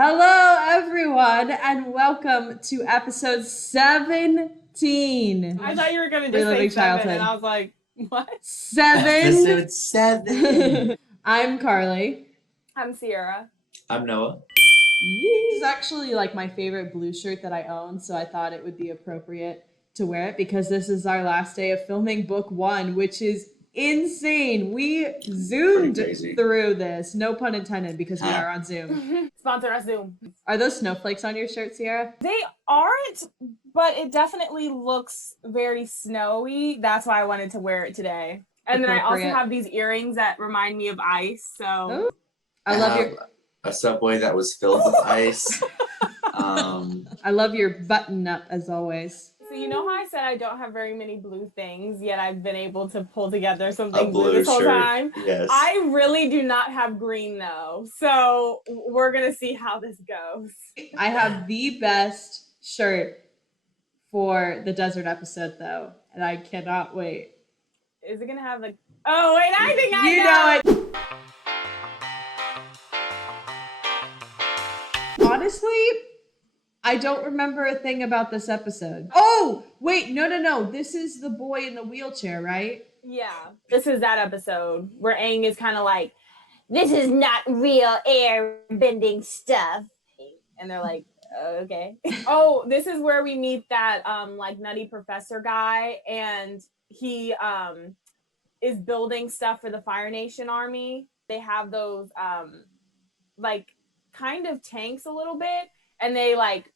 Hello, everyone, and welcome to episode 17. I thought you were going to just Reliving say 7, Childhood. and I was like, what? 7. Episode 7. I'm Carly. I'm Sierra. I'm Noah. This is actually like my favorite blue shirt that I own, so I thought it would be appropriate to wear it because this is our last day of filming book 1, which is insane. We zoomed through this, no pun intended, because we are on Zoom. Sponsor us, Zoom. Are those snowflakes on your shirt, Sierra? They aren't, but it definitely looks very snowy. That's why I wanted to wear it today. And then I also have these earrings that remind me of ice. So oh. I love a Subway that was filled with ice. I love your button up as always. So you know how I said I don't have very many blue things, yet I've been able to pull together something blue this whole shirt. time? Yes. I really do not have green though. So we're going to see how this goes. I have the best shirt for the desert episode though, and I cannot wait. Is it going to have like, oh wait, I think I know it. Honestly, I don't remember a thing about this episode. Oh, wait, no. This is the boy in the wheelchair, right? Yeah. This is that episode where Aang is kind of like, this is not real airbending stuff. And they're like, okay. Oh, this is where we meet that like nutty professor guy, and he is building stuff for the Fire Nation army. They have those like kind of tanks a little bit, and they like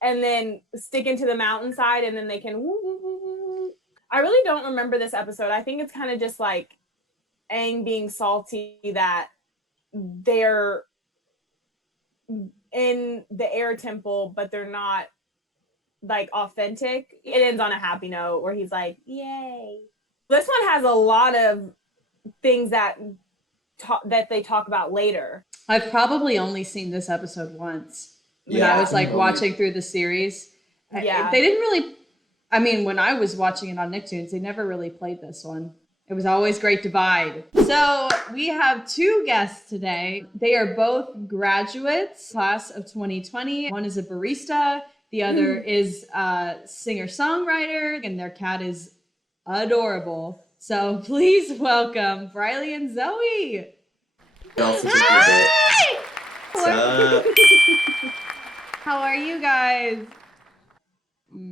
and then stick into the mountainside, and then they can woo, woo, woo, woo. I really don't remember this episode. I think it's kind of just like Aang being salty that they're in the air temple, but they're not like authentic. It ends on a happy note where he's like, yay. This one has a lot of things that they talk about later. I've probably only seen this episode once when I was like watching through the series. Yeah. They didn't really, I mean, when I was watching it on Nicktoons, they never really played this one. It was always great to vibe. So we have 2 guests today. They are both graduates, class of 2020. One is a barista. The other is a singer-songwriter, and their cat is adorable. So please welcome Briley and Zoe. Hi! What's up? How are you guys?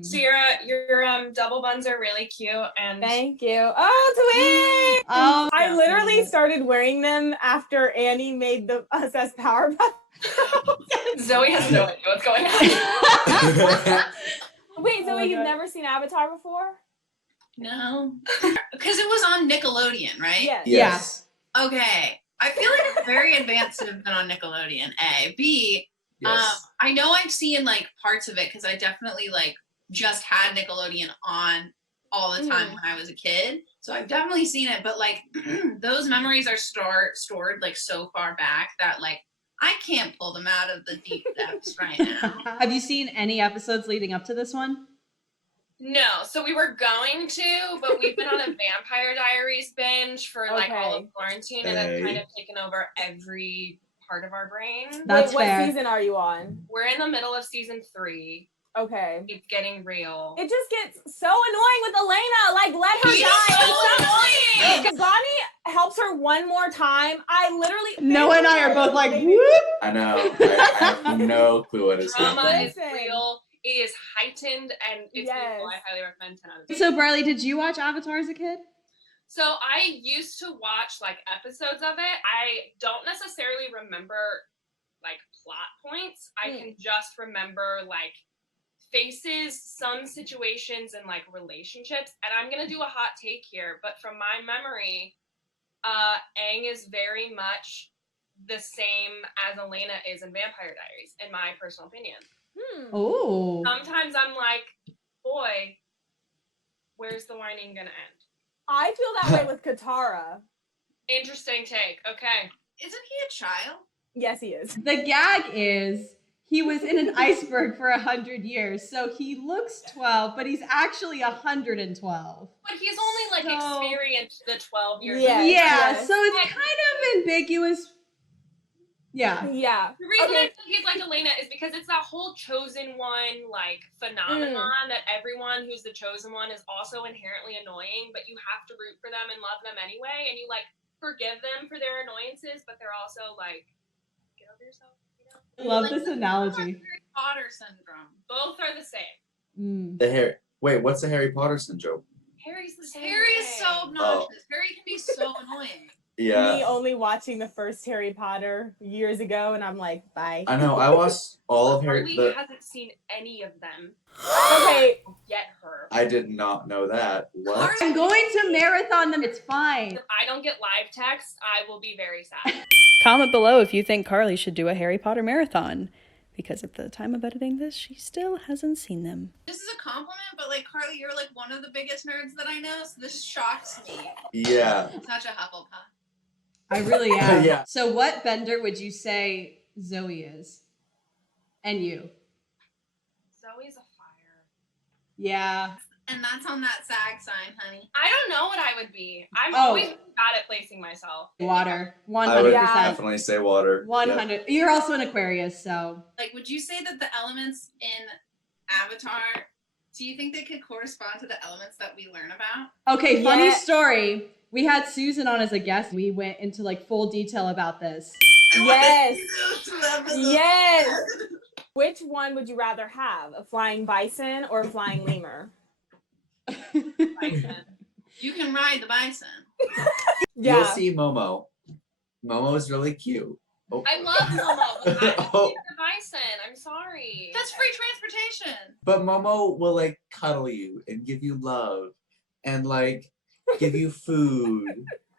Sierra, your double buns are really cute, and thank you. Oh, twins! Oh, I literally started wearing them after Annie made the us as Powerpuff. Zoe has no idea what's going on. Wait, Zoe, you've never seen Avatar before? No, because it was on Nickelodeon, right? Yes. Okay, I feel like it's very advanced to have been on Nickelodeon. A, B. Yes. I know I've seen like parts of it because I definitely like just had Nickelodeon on all the time when I was a kid, so I've definitely seen it. But like those memories are stored like so far back that like I can't pull them out of the deep depths right now. Have you seen any episodes leading up to this one? No, so we were going to, but we've been on a Vampire Diaries binge for like all of quarantine, and it's kind of taken over every part of our brain. That's fair. What season are you on? We're in the middle of season 3. Okay. It's getting real. It just gets so annoying with Elena. Like, let her die. So annoying. Bonnie helps her one more time. I literally. Noah and I are both like, whoop. I know. I have no clue what is Drama happening. is real. It is heightened, and it's beautiful. I highly recommend 10 out of 10. So, Briley, did you watch Avatar as a kid? So I used to watch like episodes of it. I don't necessarily remember like plot points. I can just remember like faces, some situations, and like relationships. And I'm gonna do a hot take here, but from my memory, Aang is very much the same as Elena is in Vampire Diaries, in my personal opinion. Oh. Sometimes I'm like, boy, where's the whining gonna end? I feel that way with Katara. Interesting take. Okay. Isn't he a child? Yes, he is. The gag is he was in an iceberg for 100 years, so he looks 12, but he's actually 112. But he's only like experienced the 12 years. Yeah. Yeah, so it's kind of ambiguous Yeah. Yeah. The reason Okay. I think he's like Elena is because it's that whole chosen one like phenomenon that everyone who's the chosen one is also inherently annoying, but you have to root for them and love them anyway, and you like forgive them for their annoyances, but they're also like, get over yourself, you know? I love this analogy. Harry Potter syndrome. Both are the same. The Harry. Wait, what's the Harry Potter syndrome? Harry's the same. Harry is so way. obnoxious. Harry can be so annoying. Me Yeah, only watching the first Harry Potter years ago, and I'm like, bye. I know. I watched all of Harry. Harley The, hasn't seen any of them. Okay. Get her. I did not know that. What? I'm going to marathon them. It's fine. If I don't get live text, I will be very sad. Comment below if you think Carly should do a Harry Potter marathon, because at the time of editing this, she still hasn't seen them. This is a compliment, but like Carly, you're like one of the biggest nerds that I know, so this shocks me. Yeah. Such a Hufflepuff. I really am. Yeah. So what bender would you say Zoe is? And you? Zoe's a fire. Yeah. And that's on that SAG sign, honey. I don't know what I would be. I'm Oh. always bad at placing myself. Water. I would 100%. definitely say water. 100. You're also an Aquarius, so. Like, would you say that the elements in Avatar, do you think they could correspond to the elements that we learn about? Okay, funny Yeah. story. We had Susan on as a guest. We went into like full detail about this. Yes. Yes. Which one would you rather have? A flying bison or a flying lemur? Bison. You can ride the bison. You'll see Momo. Momo is really cute. Oh. I love Momo, but I don't Oh. think the bison. I'm sorry. That's free transportation. But Momo will like cuddle you and give you love and like give you food.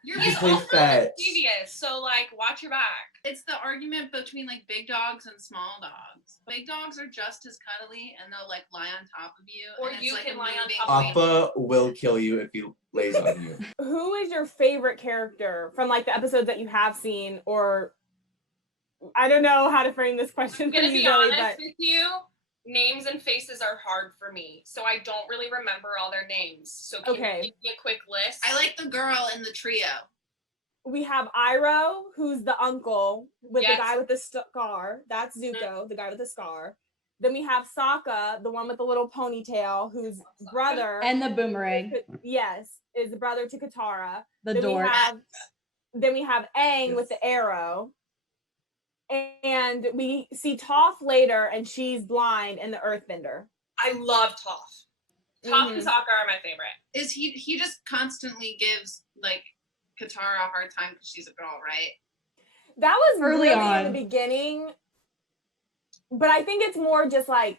You're He's just play also fetch. devious, so like watch your back. It's the argument between like big dogs and small dogs. Big dogs are just as cuddly and they'll like lie on top of you. Or and it's you like can a lie on moving- top of Appa will kill you if he lays on you. Who is your favorite character from like the episodes that you have seen, or I don't know how to frame this question I'm for gonna you, be Zoe, honest but with you. Names and faces are hard for me, so I don't really remember all their names. So can Okay. you give me a quick list? I like the girl in the trio. we have Iroh, who's the uncle with Yes. the guy with the scar. That's Zuko, the guy with the scar. Then we have Sokka, the one with the little ponytail, whose brother, And the boomerang. yes, is the brother to Katara. The Then dork. then we have Aang with the arrow. And we see Toph later, and she's blind and the Earthbender. I love Toph. Toph and Mhm. Sokka are my favorite. Is he just constantly gives like Katara a hard time because she's a girl, right? That was Early really on. in the beginning, but I think it's more just like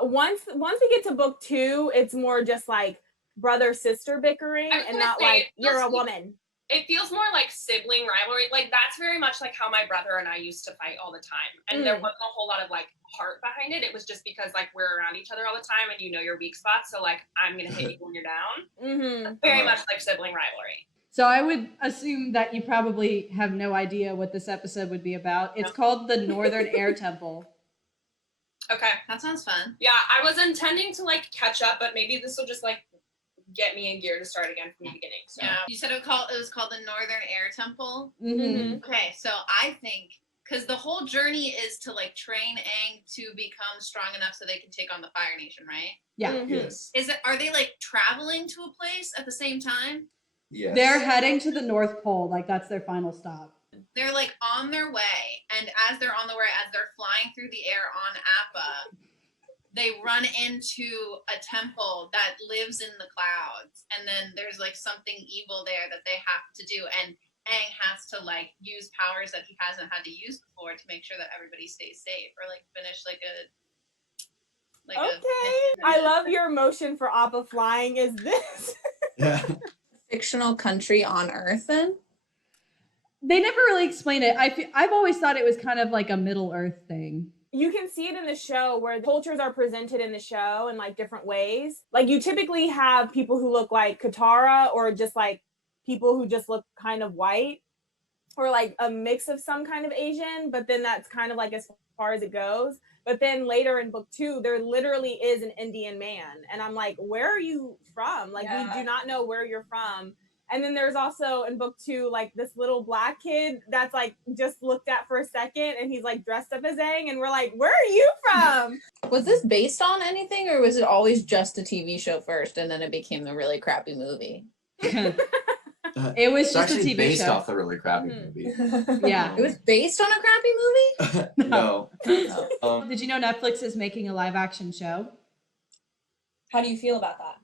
once we get to book 2, it's more just like brother sister bickering I was and gonna not say, like it you're a feels like- woman. It feels more like sibling rivalry. Like that's very much like how my brother and I used to fight all the time. And there wasn't a whole lot of like heart behind it. It was just because like we're around each other all the time and you know your weak spots. So like I'm gonna hit you when you're down. Mm-hmm. Very much like sibling rivalry. So I would assume that you probably have no idea what this episode would be about. It's called the Northern Air Temple. Okay. That sounds fun. Yeah, I was intending to like catch up, but maybe this will just like get me in gear to start again from the beginning. So Yeah. You said it was called the Northern Air Temple. Mm-hmm. Okay, so I think because the whole journey is to like train Aang to become strong enough so they can take on the Fire Nation, right? Yeah. Mhm. Yes. Are they like traveling to a place at the same time? Yes. They're heading to the North Pole. Like that's their final stop. They're like on their way, and as they're on the way, as they're flying through the air on Appa, they run into a temple that lives in the clouds, and then there's like something evil there that they have to do, and Aang has to like use powers that he hasn't had to use before to make sure that everybody stays safe, or like finish like a Okay. I love your emotion for Appa flying. Is this? Yeah. Fictional country on Earth then? They never really explain it. I've always thought it was kind of like a Middle Earth thing. You can see it in the show where the cultures are presented in the show in like different ways. Like you typically have people who look like Katara, or just like people who just look kind of white, or like a mix of some kind of Asian, but then that's kind of like as far as it goes. But then later in book 2, there literally is an Indian man. And I'm like, where are you from? Like, we do not know where you're from. And then there's also in book 2, like this little black kid that's like just looked at for a second and he's like dressed up as Aang. And we're like, where are you from? Was this based on anything, or was it always just a TV show first and then it became the really crappy movie? It was It's just a actually TV based show. off a really crappy movie. Yeah. It was based on a crappy movie? No. Did you know Netflix is making a live action show? How do you feel about that?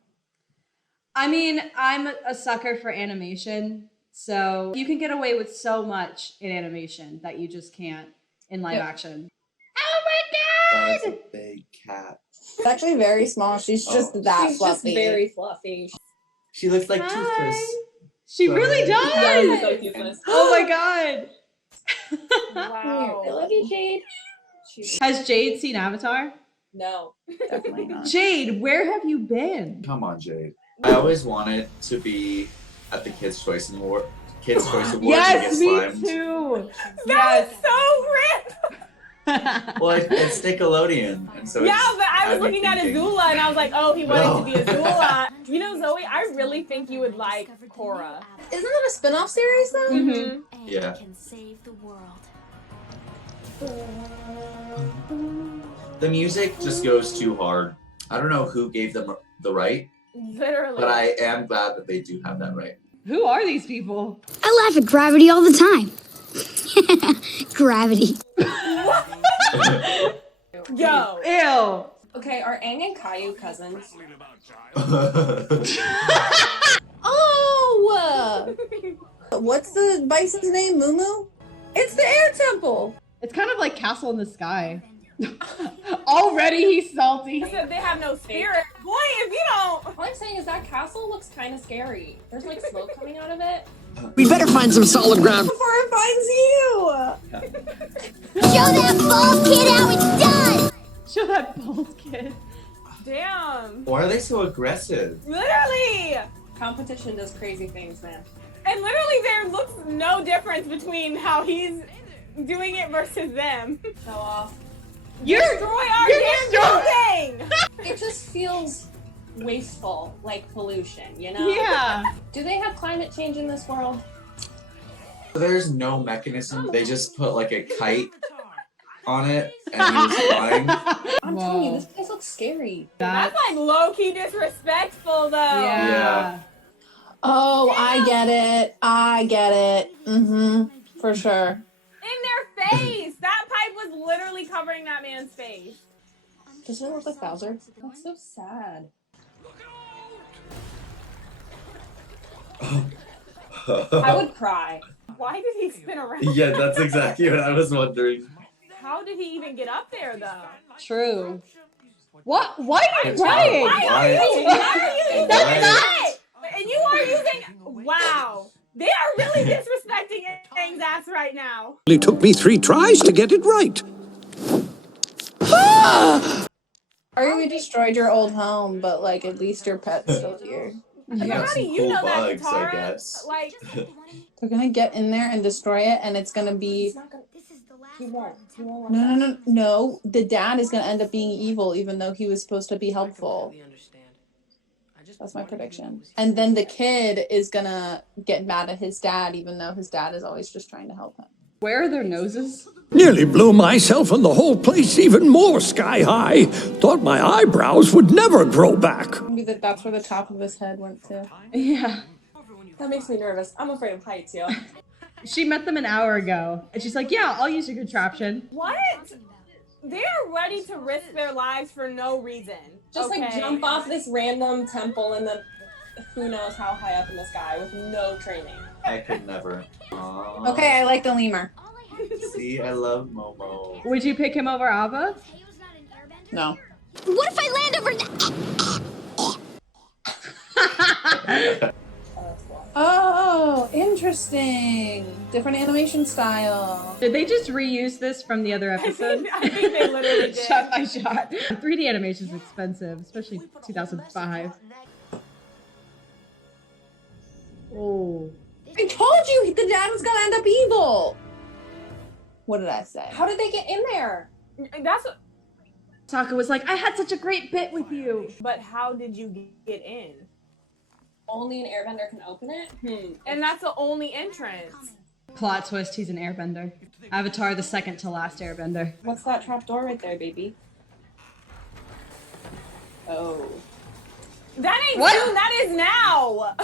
I mean, I'm a sucker for animation, so you can get away with so much in animation that you just can't in live action. Oh my That is a big cat. It's actually very small. She's just that She's fluffy. just very fluffy. She looks like Hi. Toothless. She really That does. is so cute. Oh my god. Wow. I love you, Jade. Has Jade seen Avatar? No. Definitely not. Jade, where have you been? Come on, Jade. I always wanted to be at the Kids' Choice Award. Kids' Choice Awards Yes, and me get slimed. too. That was so random. Well, it's Nickelodeon, and so Yeah, it's but I was had me looking at thinking. Azula and I was like, oh, he wanted No. to be Azula. You know, Zoe, I really think you would like Korra. Isn't that a spin-off series though? Mm-hmm. Yeah. Can save the world. The music just goes too hard. I don't know who gave them the right, Literally. but I am glad that they do have that right. Who are these people? I laugh at gravity all the time. Gravity. Yo. Ew. Okay, are Aang and Caillou cousins? Oh! What's the bison's name? Mumu? It's the air temple! It's kind of like Castle in the Sky. Already he's salty. He said they have no spirit. Boy, if you don't. All I'm saying is that castle looks kind of scary. There's like smoke coming out of it. We better find some solid ground. Before it finds you! Show that bald kid how it's done. Show that bald kid. Damn. Why are they so aggressive? Literally. Competition does crazy things, man. And literally there looks no difference between how he's doing it versus them. Show off. Destroy our damn building! It just feels wasteful, like pollution, you know? Yeah. Do they have climate change in this world? There's no mechanism. They just put like a kite on it and he was flying. I'm telling you, this place looks scary. That's like low-key disrespectful though. Yeah. Oh, I get it. I get it. Mm-hmm. For sure. In their face! That pipe was literally covering that man's face. Doesn't it look like Bowser? That's so sad. I would cry. Why did he spin around? Yeah, that's exactly what I was wondering. How did he even get up there though? True. What? Why are you It's crying? not- Why are you using Why? that? And you are using. Wow. They are really disrespecting Aang's ass right now. It took me 3 tries to get it right. Or we destroyed your old home, but like at least your pet's still here. But Yeah, how some do you cool know that, bugs, I Katara? guess. Like, They're gonna get in there and destroy it, and it's gonna be He's not gonna. He won't. He won't. no. The dad is gonna end up being evil, even though he was supposed to be helpful. That's my prediction. And then the kid is gonna get mad at his dad, even though his dad is always just trying to help him. Where are their noses? Nearly blew myself and the whole place even more sky high. Thought my eyebrows would never grow back. Maybe that's where the top of his head went to. Yeah. That makes me nervous. I'm afraid of heights, yo. She met them an hour ago. And she's like, yeah, I'll use your contraption. what? They are ready to risk their lives for no reason. Just like Okay. jump off this random temple in the who knows how high up in the sky with no training. I could never. Aww. Okay, I like the lemur. See, I love Momo. Would you pick him over Ava? No. What if I land over? Oh, interesting. Different animation style. Did they just reuse this from the other episode? I think they literally did. Shot by shot. 3D animation is expensive, especially 2005. Oh. I told you the dad was gonna end up evil. What did I say? How did they get in there? That's what, Sokka was like, I had such a great bit with you. but how did you get in? only an airbender can open it? And that's the only entrance. Plot twist, he's an airbender. Avatar, the second to last airbender. What's that trap door right there, baby? Oh. That ain't What? soon, that is now.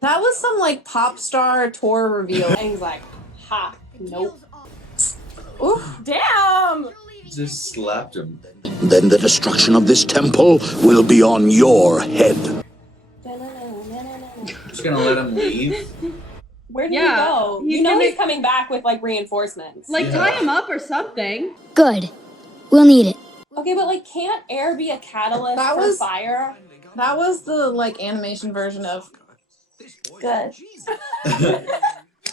That was some like pop star tour reveal. Aang's like, ha, nope. Oof. Damn. Just slapped him. Then the destruction of this temple will be on your head. Just gonna let him leave. Where did Yeah, he go? he's You know gonna- he's coming back with like reinforcements. Like, tie him up or something. Good. We'll need it. Okay, but like, can't air be a catalyst That for was- fire? That was the like animation version of good.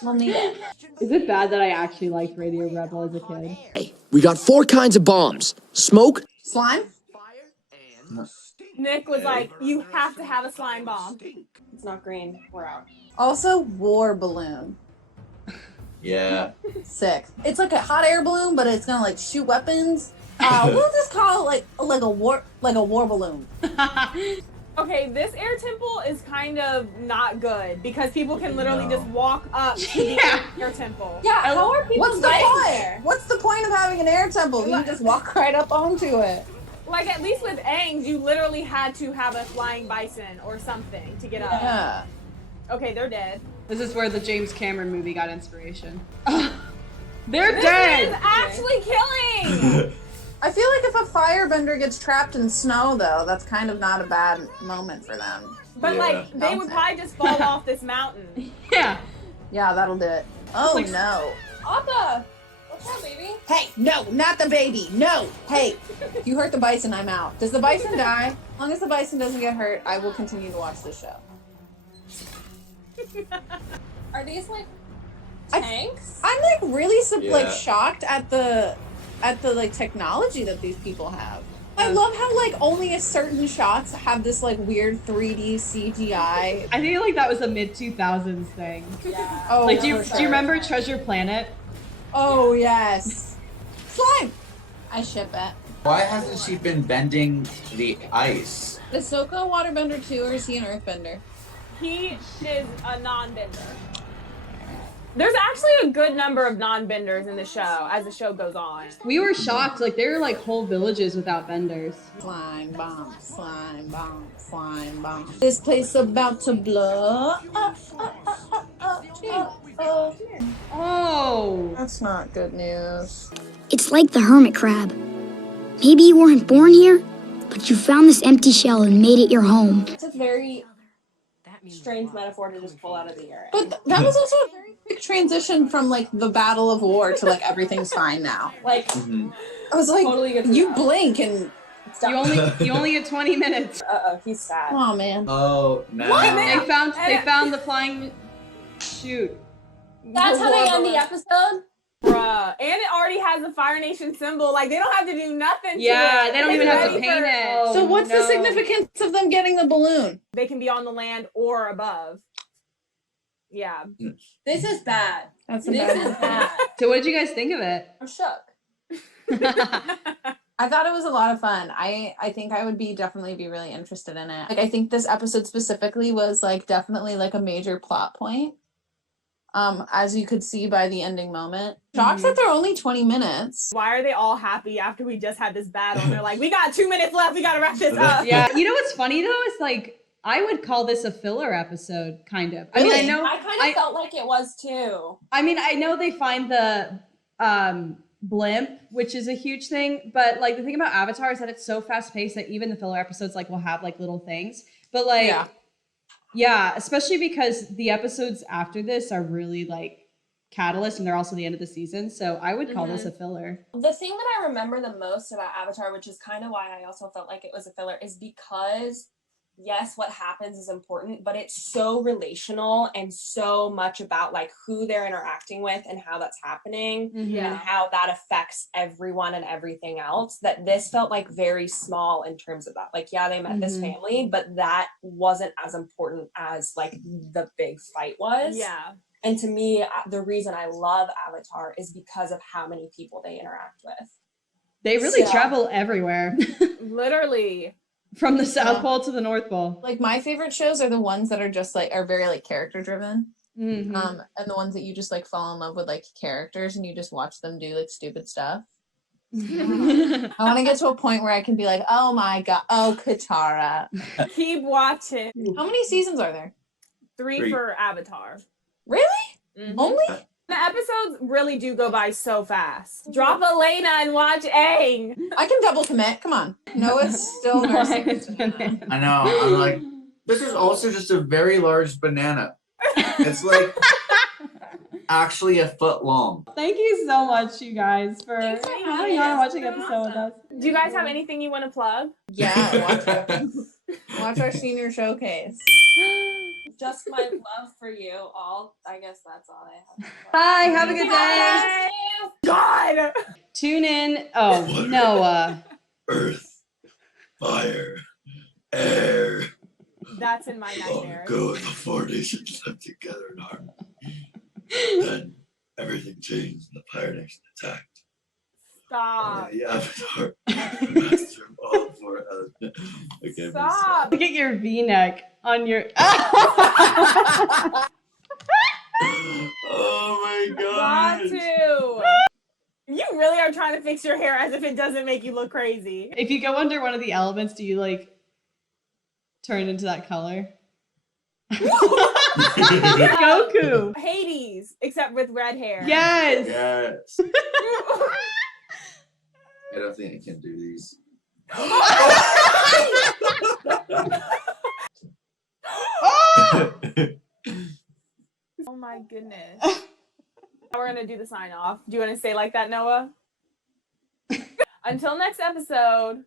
We'll need it. Is it bad that I actually liked Radio Rebel as a kid? Hey, we got 4 kinds of bombs. Smoke, Slime? Nick was like, you have to have a slime bomb. It's not green. We're out. Also war balloon. Yeah. Sick. It's like a hot air balloon, but it's gonna like shoot weapons. We'll just call it like a war balloon. Okay, this air temple is kind of not good because people can literally just walk up to the air temple. Yeah, how are people What's the getting point? there? What's the point of having an air temple? You can just walk right up onto it. Like, at least with Aang's, you literally had to have a flying bison or something to get up. Yeah. Okay, they're dead. This is where the James Cameron movie got inspiration. They're This dead! is actually killing! I feel like if a firebender gets trapped in snow, though, that's kind of not a bad moment for them. But, Yeah. like, they would probably just fall off this mountain. Yeah. Yeah, that'll do it. Oh, Like- no. Appa! What's up, baby? Hey, no, not the baby. No. Hey, if you hurt the bison, I'm out. Does the bison die? As long as the bison doesn't get hurt, I will continue to watch this show. Are these like I- tanks? I'm like really like Yeah. shocked at the like technology that these people have. I love how like only a certain shots have this like weird 3D CGI. I feel like that was a mid 2000s thing. Yeah. Oh, Like, do you for sure. remember Treasure Planet? Oh yes, slime. I ship it. Why hasn't she been bending the ice? Is Sokka a waterbender too, or is he an earthbender? He is a non-bender. There's actually a good number of non-benders in the show as the show goes on. We were shocked. Like, there were like whole villages without benders. Slime bomb, slime bomb, slime bomb. This place about to blow. Oh. That's not good news. It's like the hermit crab. Maybe you weren't born here, but you found this empty shell and made it your home. It's a very strange metaphor to just pull out of the air. But that was also a very quick transition from like the battle of war to like everything's fine now. Like, Mhm. I was like, totally good to you know. blink and You only get 20 minutes. He's sad. oh man. Oh, no. They found the flying shoot. That's how they end the episode? Bruh. And it already has the Fire Nation symbol. Like, they don't have to do nothing to Yeah, it. they don't It's even have to ready paint for- it. So what's the no. significance of them getting the balloon? They can be on the land or above. Yeah. This is bad. That's a This bad is one. bad. So what did you guys think of it? I'm shook. I thought it was a lot of fun. I think I would definitely be really interested in it. Like I think this episode specifically was like definitely like a major plot point. As you could see by the ending moment. Shocked that they're only 20 minutes. Why are they all happy after we just had this battle? And they're like, we got 2 minutes left. We got to wrap this up. Yeah. You know what's funny though is like I would call this a filler episode, kind of. I mean, I Really? know. I kind of felt like it was too. I mean, I know they find the blimp, which is a huge thing, but like the thing about Avatar is that it's so fast paced that even the filler episodes like will have like little things. But like, yeah, especially because the episodes after this are really like catalyst, and they're also the end of the season. So I would call this a filler. The thing that I remember the most about Avatar, which is kind of why I also felt like it was a filler, is because yes, what happens is important, but it's so relational and so much about like who they're interacting with and how that's happening and how that affects everyone and everything else, that this felt like very small in terms of that. Like, yeah, they met this family, but that wasn't as important as like the big fight was. Yeah. And to me, the reason I love Avatar is because of how many people they interact with. They really So- travel everywhere. Literally. From the South Pole to the North Pole. Like my favorite shows are the ones that are just like are very like character driven. Mm-hmm. And the ones that you just like fall in love with like characters and you just watch them do like stupid stuff. I want to get to a point where I can be like, oh my god, oh Katara. Keep watching. How many seasons are there? 3 for Avatar. Really? Mm-hmm. Only? The episodes really do go by so fast. Drop Elena and watch Aang. I can double commit. Come on. Noah's still nursing. I know. I'm like, this is also just a very large banana. It's like actually a foot long. Thank you so much, you guys, for coming on and watching an episode with us. Do you guys have anything you want to plug? Yeah, watch our senior showcase. Just my love for you all. I guess that's all I have. Bye. Have a good day. God. Tune in. Oh, Noah. Earth, fire, air. That's in my nightmare. Go the 4 nations live together in harmony. Then everything changed and the Fire Nation attacked. Stop. The Avatar, master of all 4 elements. Okay, Stop. Look at your V-neck on your. Oh my Got god. to. You really are trying to fix your hair as if it doesn't make you look crazy. If you go under one of the elements, do you like turn into that color? Goku. Hades, except with red hair. Yes. Yes. I don't think I can do these. Oh my goodness. Now we're gonna do the sign off. Do you want to say like that, Noah? Until next episode.